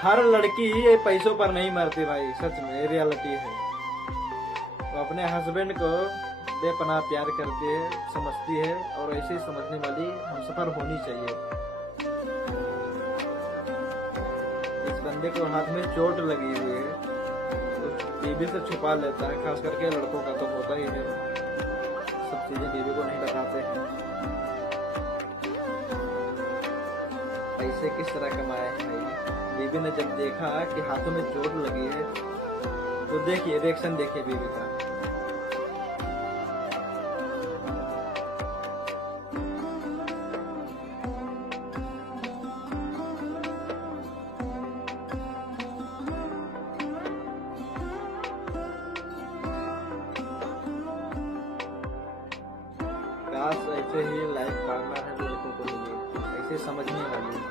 हर लड़की ये पैसों पर नहीं मरती भाई, सच में रियलिटी है। वो अपने हस्बैंड को बेपनाह प्यार करती है, समझती है, और ऐसे ही समझने वाली हमसफर होनी चाहिए। इस बंदे को हाथ में चोट लगी हुई है तो बीवी से छुपा लेता है, खास करके लड़कों का तो होता ही है, सब चीजें बीवी को नहीं बताते हैं। पैसे किस तरह कमाए हैं भाई। बीवी ने जब देखा कि हाथों में चोट लगी है तो देखिए रिएक्शन देखिए बीवी का। काश ऐसे ही लाइफ पार्टनर है लड़कों को मिले, ऐसे समझने वाली।